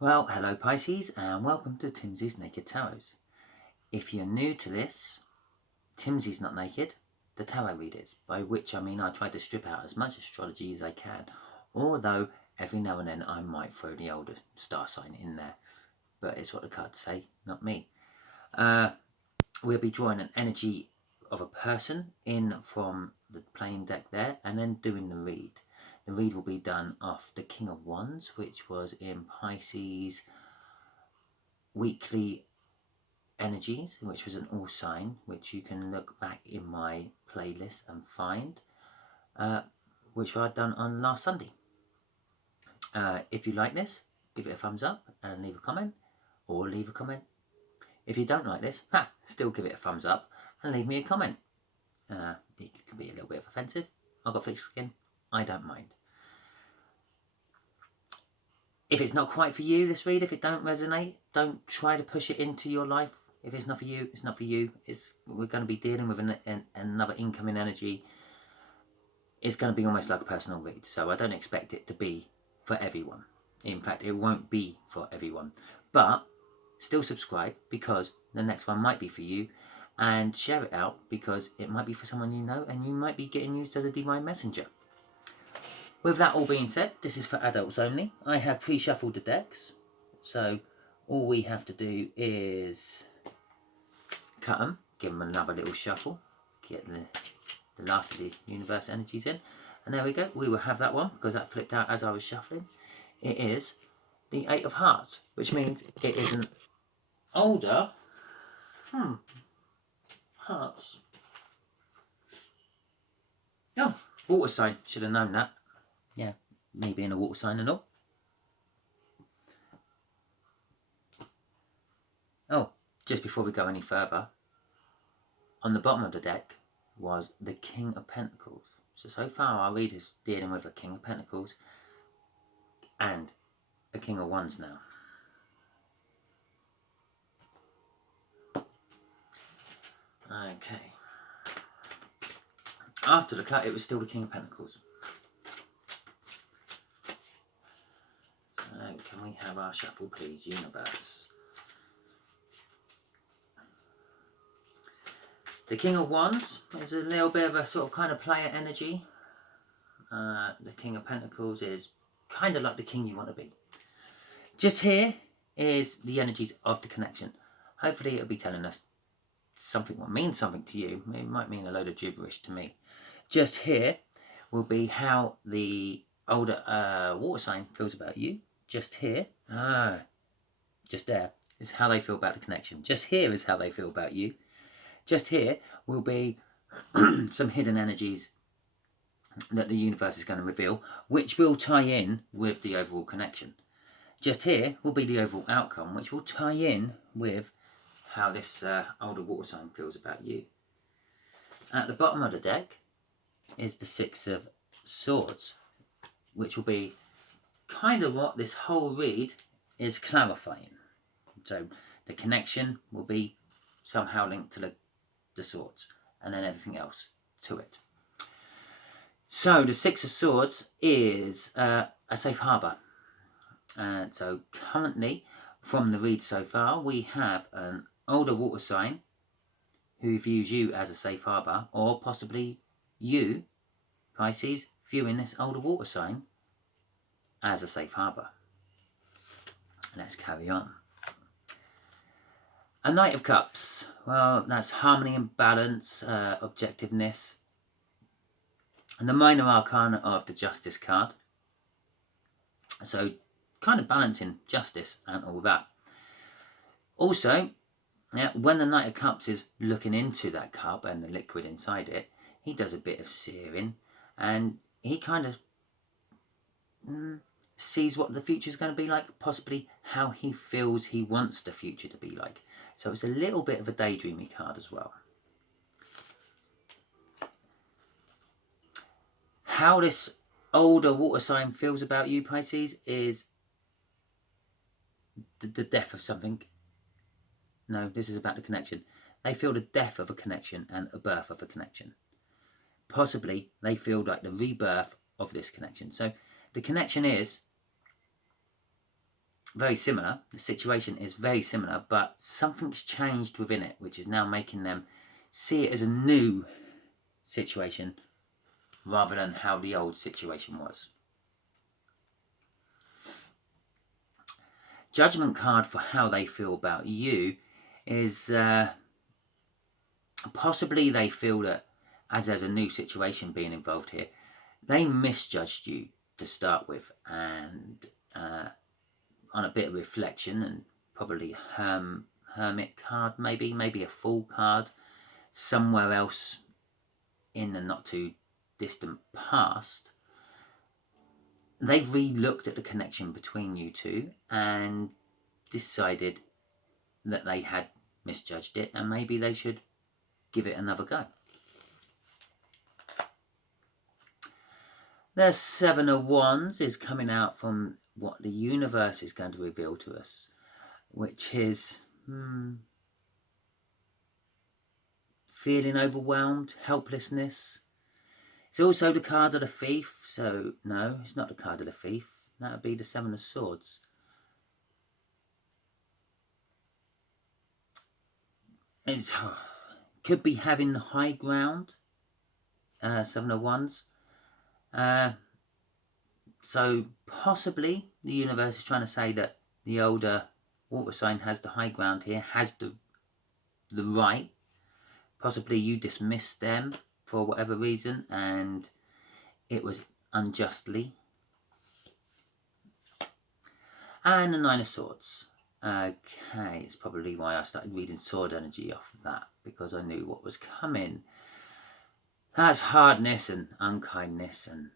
Well, hello Pisces and welcome to Timsy's Naked Tarot. If you're new to this, Timsy's not naked, the tarot readers, by which I mean I try to strip out as much astrology as I can, although every now and then I might throw the older star sign in there, but it's what the cards say, not me. We'll be drawing an energy of a person in from the plain deck there and then doing the read. The read will be done off the King of Wands, which was in Pisces weekly energies, which was an all sign, which you can look back in my playlist and find, which I'd done on last Sunday. If you like this, give it a thumbs up and leave a comment, or leave a comment. If you don't like this, still give it a thumbs up and leave me a comment. It could be a little bit offensive. I've got thick skin, I don't mind. If it's not quite for you, this read, if it don't resonate, don't try to push it into your life. If it's not for you, it's not for you. We're going to be dealing with another incoming energy. It's going to be almost like a personal read, so I don't expect it to be for everyone. In fact, it won't be for everyone. But still subscribe, because the next one might be for you, and share it out because it might be for someone you know, and you might be getting used as a divine messenger. With that all being said, this is for adults only. I have pre-shuffled the decks, so all we have to do is cut them, give them another little shuffle, get the last of the universe energies in, and there we go. We will have that one because that flipped out as I was shuffling. It is the Eight of Hearts, which means it is an older hearts. Oh, water sign. Should have known that. Yeah, me being a water sign and all. Oh, just before we go any further, on the bottom of the deck was the King of Pentacles. So far our read is dealing with a King of Pentacles and a King of Wands now. Okay. After the cut, it was still the King of Pentacles. So can we have our shuffle, please, universe? The King of Wands is a little bit of a sort of kind of player energy. The King of Pentacles is kind of like the king you want to be. Just here is the energies of the connection. Hopefully it'll be telling us something what means something to you. It might mean a load of gibberish to me. Just here will be how the older water sign feels about you. Just here, just there is how they feel about the connection. Just here is how they feel about you. Just here will be some hidden energies that the universe is going to reveal, which will tie in with the overall connection. Just here will be the overall outcome, which will tie in with how this older water sign feels about you. At the bottom of the deck is the Six of Swords, which will be kind of what this whole read is clarifying. So the connection will be somehow linked to the swords, and then everything else to it. So the Six of Swords is a safe harbour. And so currently, from the read so far, we have an older water sign who views you as a safe harbour, or possibly you, Pisces, viewing this older water sign as a safe harbour. Let's carry on. A Knight of Cups. Well, that's harmony and balance, objectiveness. And the minor arcana of the Justice card. So kind of balancing justice and all that. Also, when the Knight of Cups is looking into that cup and the liquid inside it, he does a bit of searing, and he kind of sees what the future is going to be like, possibly how he feels he wants the future to be like. So it's a little bit of a daydreamy card as well. How this older water sign feels about you, Pisces, is the death of something. No, this is about the connection. They feel the death of a connection and a birth of a connection. Possibly they feel like the rebirth of this connection. So the connection is very similar. The situation is very similar, but something's changed within it, which is now making them see it as a new situation rather than how the old situation was. Judgment card for how they feel about you is possibly they feel that as there's a new situation being involved here, they misjudged you to start with, and on a bit of reflection and probably Hermit card, maybe a Fool card, somewhere else in the not too distant past, they've re-looked at the connection between you two and decided that they had misjudged it and maybe they should give it another go. The Seven of Wands is coming out from what the universe is going to reveal to us, which is feeling overwhelmed, helplessness. It's also the card of the Thief, so no, it's not the card of the Thief. That would be the Seven of Swords. It could be having the high ground, Seven of Wands. So possibly the universe is trying to say that the older water sign has the high ground here, has the right. Possibly you dismissed them for whatever reason and it was unjustly. And the Nine of Swords. Okay, it's probably why I started reading sword energy off of that, because I knew what was coming. That's hardness and unkindness and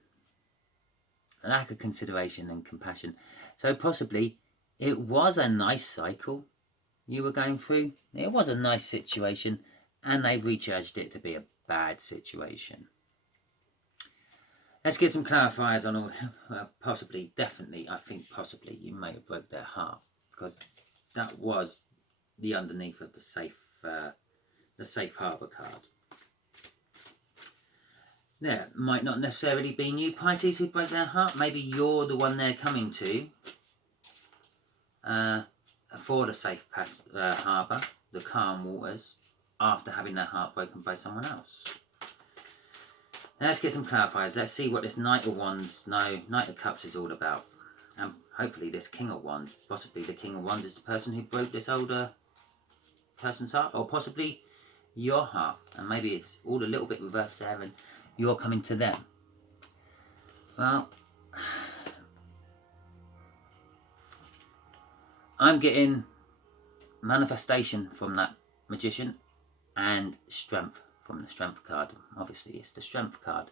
lack of consideration and compassion. So possibly it was a nice cycle you were going through. It was a nice situation and they recharged it to be a bad situation. Let's get some clarifiers on all. Possibly, definitely, I think possibly you may have broke their heart, because that was the underneath of the safe harbour card. There might not necessarily be you, Pisces, who break their heart. Maybe you're the one they're coming to for the safe harbour, the calm waters, after having their heart broken by someone else. Now let's get some clarifiers. Let's see what this Knight of Wands, Knight of Cups is all about. And hopefully this King of Wands, possibly the King of Wands is the person who broke this older person's heart, or possibly your heart. And maybe it's all a little bit reversed there and you're coming to them. Well, I'm getting manifestation from that Magician and strength from the Strength card. Obviously, it's the Strength card.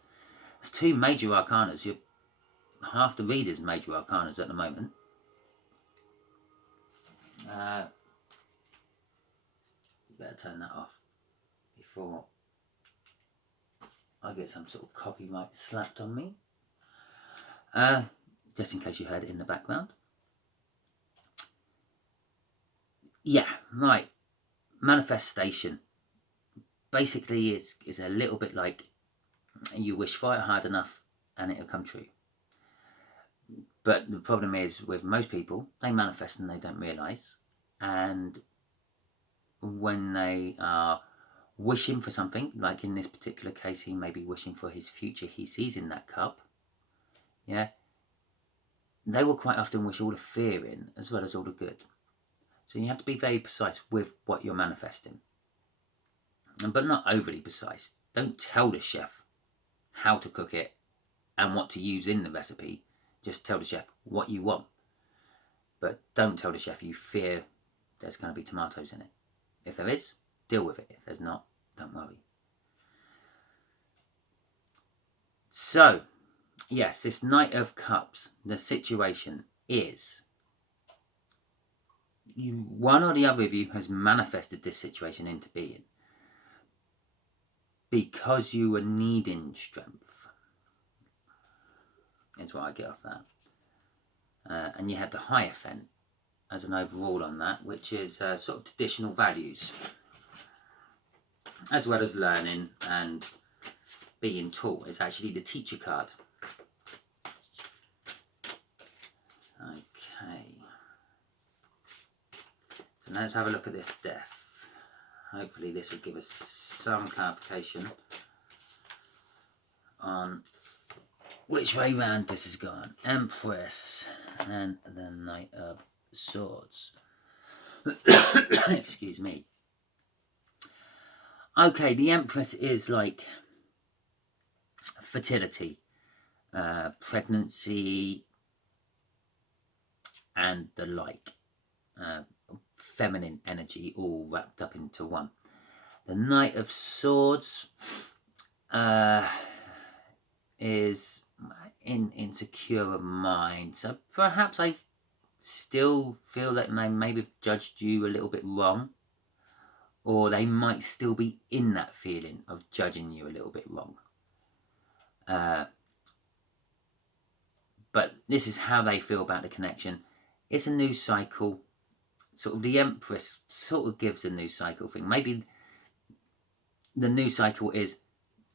There's two major arcanas. You're half the reader's major arcanas at the moment. You better turn that off before I get some sort of copyright slapped on me. Just in case you heard it in the background. Yeah, right. Manifestation. Basically, it's a little bit like you wish for it hard enough and it'll come true. But the problem is with most people, they manifest and they don't realise. And when they are wishing for something, like in this particular case, he may be wishing for his future he sees in that cup. Yeah. They will quite often wish all the fear in as well as all the good. So you have to be very precise with what you're manifesting. But not overly precise. Don't tell the chef how to cook it and what to use in the recipe. Just tell the chef what you want. But don't tell the chef you fear there's going to be tomatoes in it. If there is, deal with it. If there's not, don't worry. So, yes, this Knight of Cups, the situation is one or the other of you has manifested this situation into being because you were needing strength, is what I get off that. And you had the Hierophant as an overall on that, which is sort of traditional values, as well as learning and being taught. It's actually the teacher card. Okay. let's have a look at this death. Hopefully this will give us some clarification on which way round this has gone. Empress and the Knight of Swords. Excuse me. Okay, the Empress is like fertility, pregnancy, and the like. Feminine energy all wrapped up into one. The Knight of Swords is insecure of mind. So perhaps I still feel that they maybe have judged you a little bit wrong. Or they might still be in that feeling of judging you a little bit wrong. But this is how they feel about the connection. It's a new cycle. Sort of the Empress sort of gives a new cycle thing. Maybe the new cycle is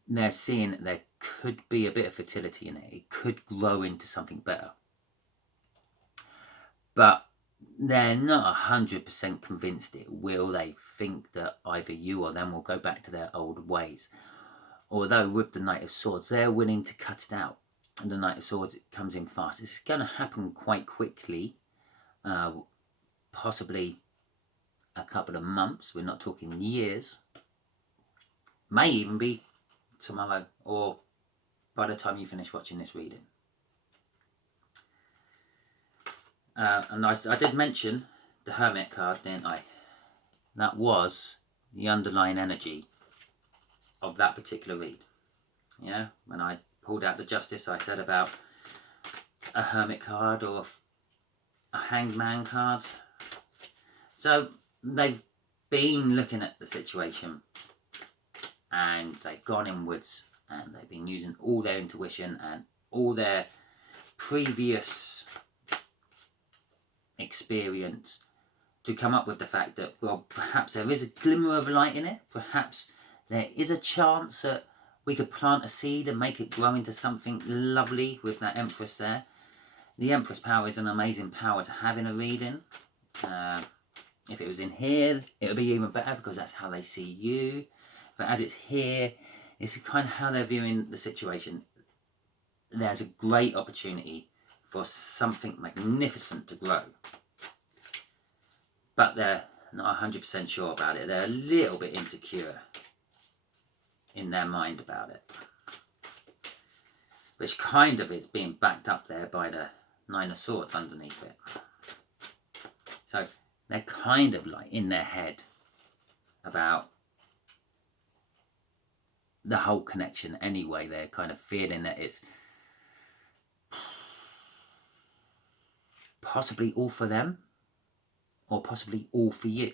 they're seeing that there could be a bit of fertility in it. It could grow into something better. But they're not 100% convinced it will. They think that either you or them will go back to their old ways. Although with the Knight of Swords, they're willing to cut it out. And the Knight of Swords, it comes in fast. It's going to happen quite quickly. Possibly a couple of months. We're not talking years. May even be tomorrow or by the time you finish watching this reading. And I did mention the Hermit card, didn't I? That was the underlying energy of that particular read. Yeah, when I pulled out the Justice, I said about a Hermit card or a Hanged Man card. So they've been looking at the situation and they've gone inwards and they've been using all their intuition and all their previous experience to come up with the fact that, well, perhaps there is a glimmer of light in it. Perhaps there is a chance that we could plant a seed and make it grow into something lovely with that Empress there. The Empress power is an amazing power to have in a reading. If it was in here, it would be even better because that's how they see you. But as it's here, it's kind of how they're viewing the situation. There's a great opportunity for something magnificent to grow. But they're not 100% sure about it. They're a little bit insecure in their mind about it. Which kind of is being backed up there by the Nine of Swords underneath it. So they're kind of like in their head about the whole connection anyway. They're kind of feeling that it's possibly all for them or possibly all for you.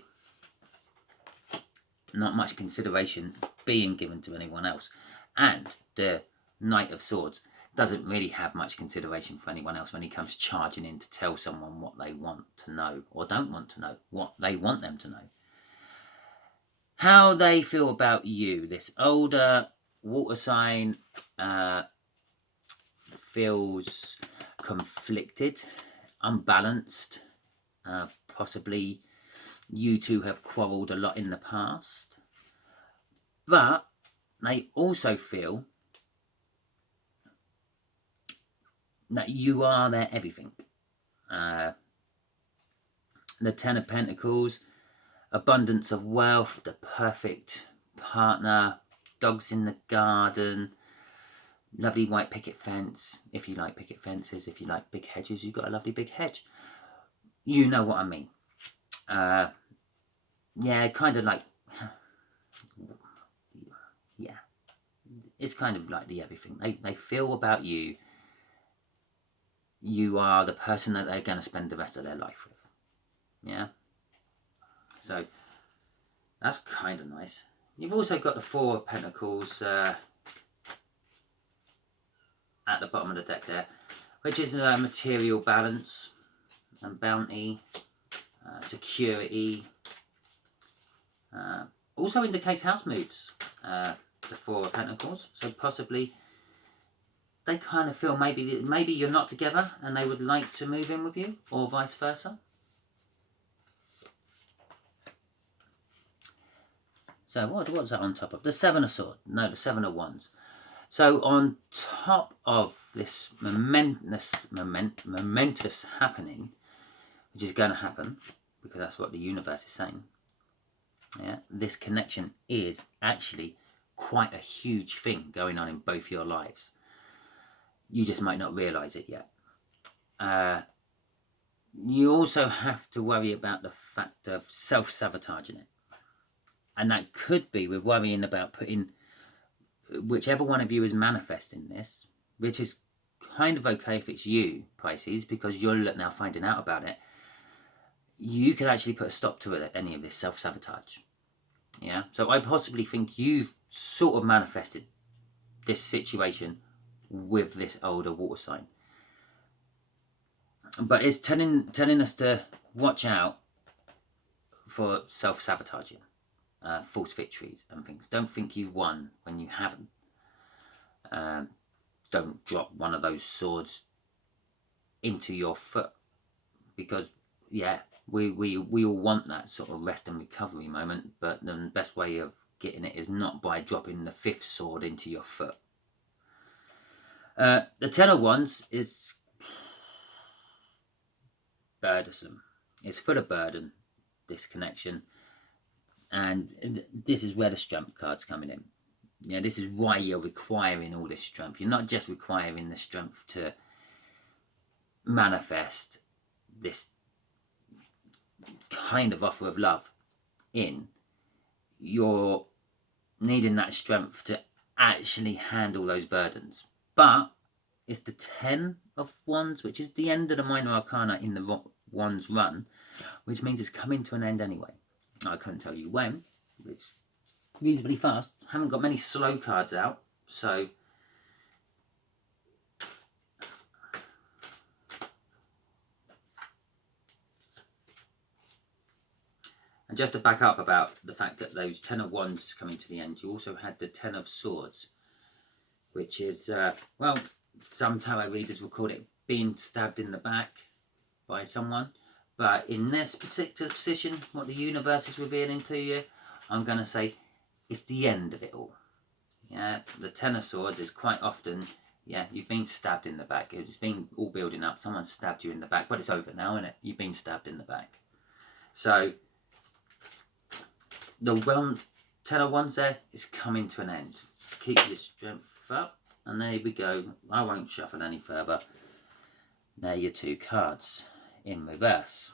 Not much consideration being given to anyone else. And the Knight of Swords doesn't really have much consideration for anyone else when he comes charging in to tell someone what they want to know or don't want to know, what they want them to know. How they feel about you. This older water sign feels conflicted, unbalanced. Possibly you two have quarrelled a lot in the past. But they also feel that you are their everything. The Ten of Pentacles, abundance of wealth, the perfect partner, dogs in the garden, lovely white picket fence. If you like picket fences, if you like big hedges, you've got a lovely big hedge. You know what I mean. Yeah, kind of like, yeah, it's kind of like the everything. They feel about you. You are the person that they're going to spend the rest of their life with. Yeah. So that's kind of nice. You've also got the Four of Pentacles at the bottom of the deck there, which is material balance and bounty, security. Also indicates house moves, the Four of Pentacles. So possibly they kind of feel maybe you're not together and they would like to move in with you, or vice versa. So what's that on top of? The Seven of Swords. No, the Seven of Wands. So on top of this momentous happening, which is going to happen, because that's what the universe is saying, yeah, this connection is actually quite a huge thing going on in both your lives. You just might not realise it yet. You also have to worry about the fact of self-sabotaging it. And that could be with worrying about putting whichever one of you is manifesting this, which is kind of okay if it's you, Pisces, because you're now finding out about it. You could actually put a stop to any of this self-sabotage. Yeah. So I possibly think you've sort of manifested this situation with this older water sign. But it's telling us to watch out for self-sabotaging, false victories and things. Don't think you've won when you haven't. Don't drop one of those swords into your foot, because yeah, we all want that sort of rest and recovery moment, but the best way of getting it is not by dropping the fifth sword into your foot. The Ten of Wands is burdensome. It's full of burden, this connection, and this is where the strength card's coming in. Yeah, this is why you're requiring all this strength. You're not just requiring the strength to manifest this kind of offer of love in. You're needing that strength to actually handle those burdens. But it's the 10 of Wands, which is the end of the minor arcana in the Wands run, which means it's coming to an end anyway. I couldn't tell you when. It's reasonably fast. Haven't got many slow cards out, so and just to back up about the fact that those 10 of Wands is coming to the end, you also had the 10 of Swords, which is well, some tarot readers will call it being stabbed in the back by someone, but in this particular position, what the universe is revealing to you, I'm going to say it's the end of it all. Yeah, the Ten of Swords is quite often, yeah, you've been stabbed in the back. It's been all building up. Someone stabbed you in the back, but it's over now, isn't it? You've been stabbed in the back. So the Ten of Wands there is coming to an end. Keep your strength up, and there we go. I won't shuffle any further. There are your two cards in reverse.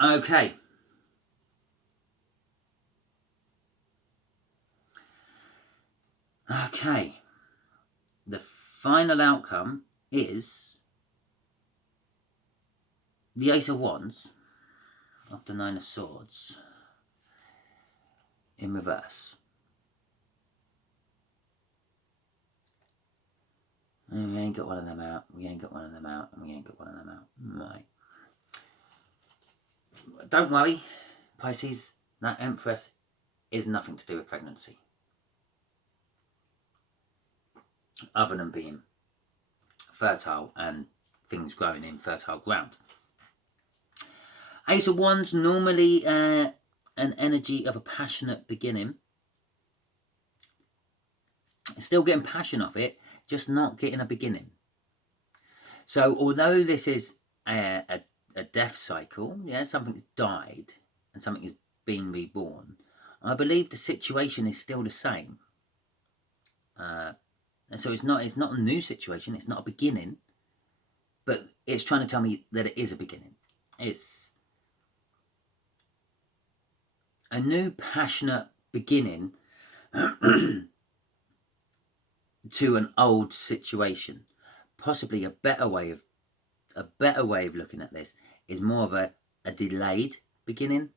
Okay. Okay. The final outcome is the Ace of Wands after Nine of Swords in reverse. And we ain't got one of them out, we ain't got one of them out, and we ain't got one of them out. Right. Don't worry, Pisces, that Empress is nothing to do with pregnancy, other than being fertile and things growing in fertile ground. Ace of Wands, normally an energy of a passionate beginning. Still getting passion off it, just not getting a beginning. So although this is a death cycle, yeah, something's died and something is being reborn, I believe the situation is still the same. And so it's not a new situation, it's not a beginning, but it's trying to tell me that it is a beginning. It's a new passionate beginning to an old situation. Possibly a better way of looking at this is more of a delayed beginning.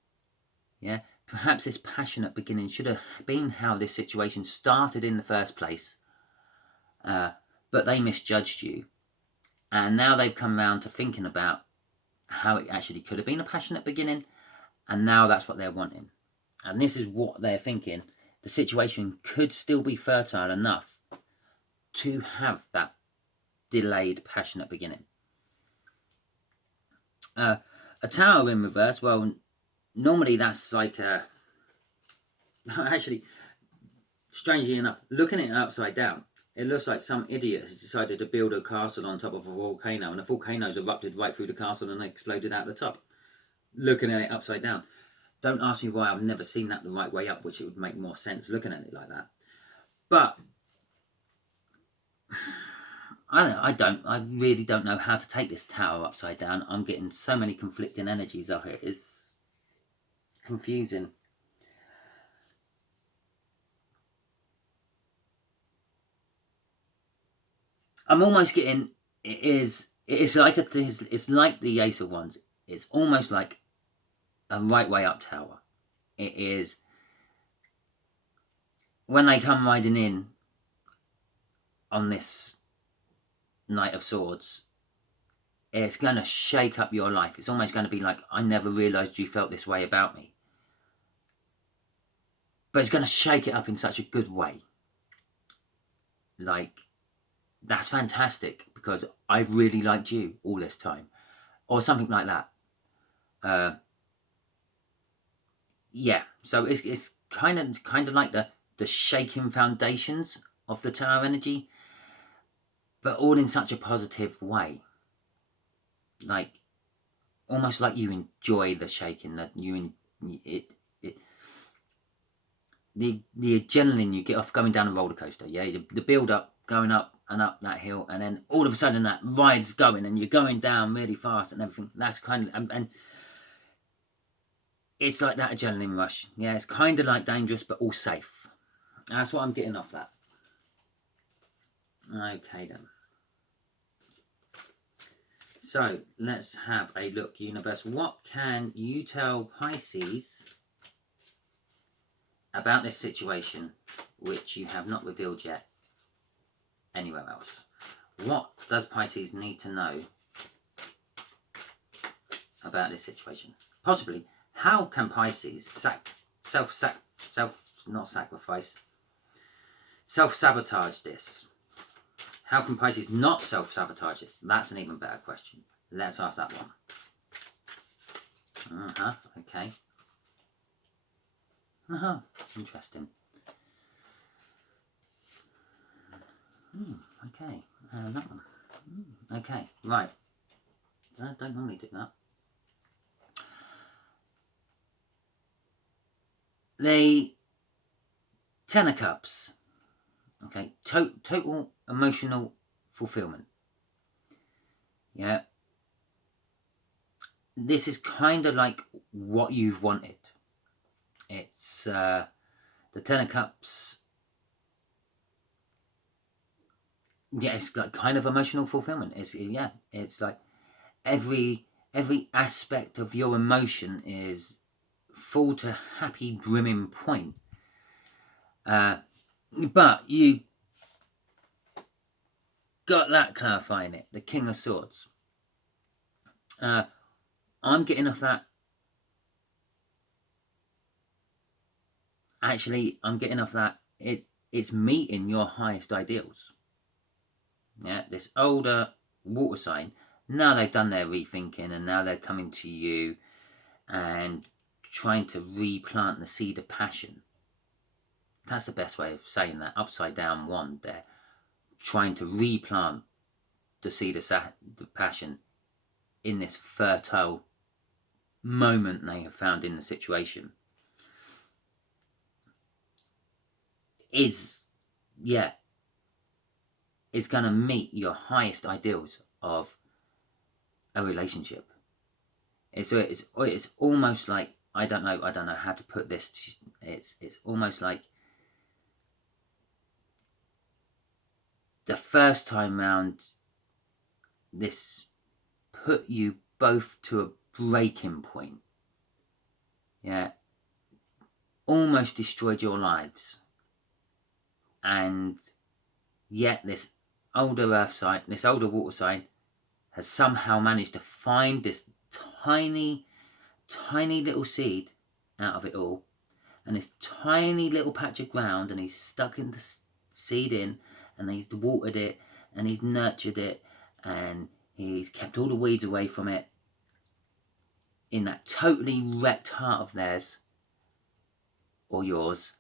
Yeah, perhaps this passionate beginning should have been how this situation started in the first place, but they misjudged you, and now they've come round to thinking about how it actually could have been a passionate beginning, and now that's what they're wanting, and this is what they're thinking. The situation could still be fertile enough to have that delayed passionate beginning. A tower in reverse, well, normally that's like a... Actually, strangely enough, looking at it upside down, it looks like some idiot has decided to build a castle on top of a volcano, and the volcano's erupted right through the castle and exploded out the top. Looking at it upside down. Don't ask me why I've never seen that the right way up, which it would make more sense looking at it like that. But I really don't know how to take this tower upside down. I'm getting so many conflicting energies of it. It's confusing. I'm almost getting, it's like it's like the Ace of Wands. It's almost like a right way up tower. It is, when they come riding in on this Knight of Swords, it's going to shake up your life. It's almost going to be like, I never realised you felt this way about me. But it's going to shake it up in such a good way. Like, that's fantastic because I've really liked you all this time. Or something like that. Yeah, so it's kind of like the shaking foundations of the tower energy, but all in such a positive way. Like, almost like you enjoy the shaking, that the adrenaline you get off going down a roller coaster. Yeah, the build up, going up and up that hill, and then all of a sudden that ride's going and you're going down really fast and everything. That's kind of, and it's like that adrenaline rush. Yeah, it's kind of like dangerous but all safe. That's what I'm getting off that. Okay then. So let's have a look, universe. What can you tell Pisces about this situation, which you have not revealed yet anywhere else? What does Pisces need to know about this situation? Possibly, how can Pisces self-sabotage this? How can Pisces not self-sabotage this? That's an even better question. Let's ask that one. Okay. Interesting. Okay. That one. Okay, right. I don't normally do that. The Ten of Cups. Okay, total emotional fulfillment. Yeah. This is kind of like what you've wanted. It's the Ten of Cups. Yeah, it's like kind of emotional fulfillment. It's like every aspect of your emotion is full to happy brimming point. But you got that clarifying it, the King of Swords. I'm getting off that. Actually, I'm getting off that. It's meeting your highest ideals. Yeah, this older water sign, now they've done their rethinking and now they're coming to you and trying to replant the seed of passion. That's the best way of saying that. Upside down wand there. Trying to replant the seed of passion in this fertile moment they have found in the situation. It's going to meet your highest ideals of a relationship. It's almost like, I don't know how to put this. It's almost like the first time round, this put you both to a breaking point. Yeah, almost destroyed your lives. And yet this older earth sign, this older water sign, has somehow managed to find this tiny little seed out of it all, and this tiny little patch of ground, and he's stuck the seed in, and he's watered it, and he's nurtured it, and he's kept all the weeds away from it, in that totally wrecked heart of theirs or yours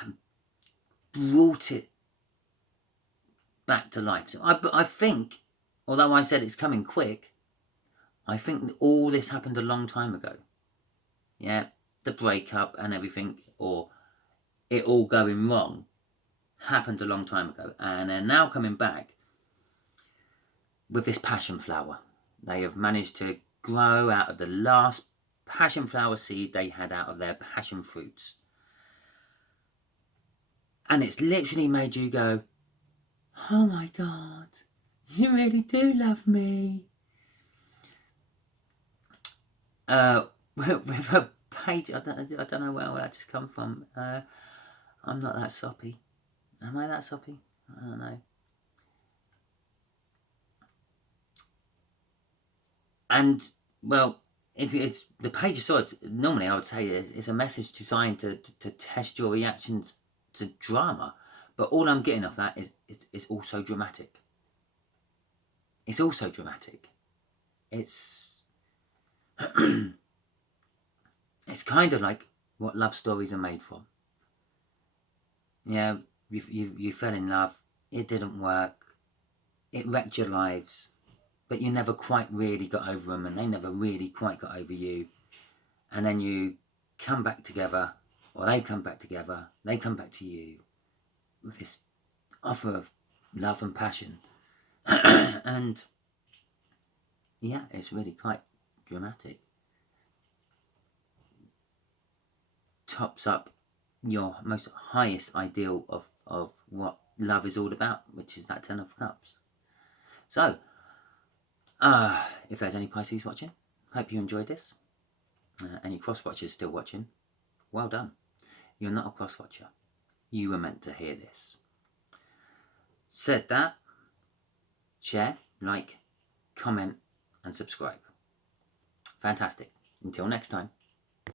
and brought it back to life. So I think, although I said it's coming quick, I think all this happened a long time ago. Yeah, the breakup and everything, or it all going wrong, happened a long time ago. And they're now coming back with this passion flower. They have managed to grow out of the last passion flower seed they had out of their passion fruits. And it's literally made you go, oh my God, you really do love me. With a page, I don't know where that just come from. I'm not that soppy. Am I that soppy? I don't know. And, well, it's the Page of Swords. Normally I would say it's a message designed to test your reactions to drama. But all I'm getting off that is it's also dramatic. It's also dramatic. It's it's kind of like what love stories are made from. Yeah, you fell in love, it didn't work, it wrecked your lives, but you never quite really got over them, and they never really quite got over you. And then you come back together, or they come back together, they come back to you with this offer of love and passion. And yeah, it's really quite dramatic. Tops up your most highest ideal of what love is all about, which is that Ten of Cups. So, if there's any Pisces watching, hope you enjoyed this. Any cross watchers still watching, well done. You're not a cross watcher. You were meant to hear this. Said that, share, like, comment, and subscribe. Fantastic. Until next time.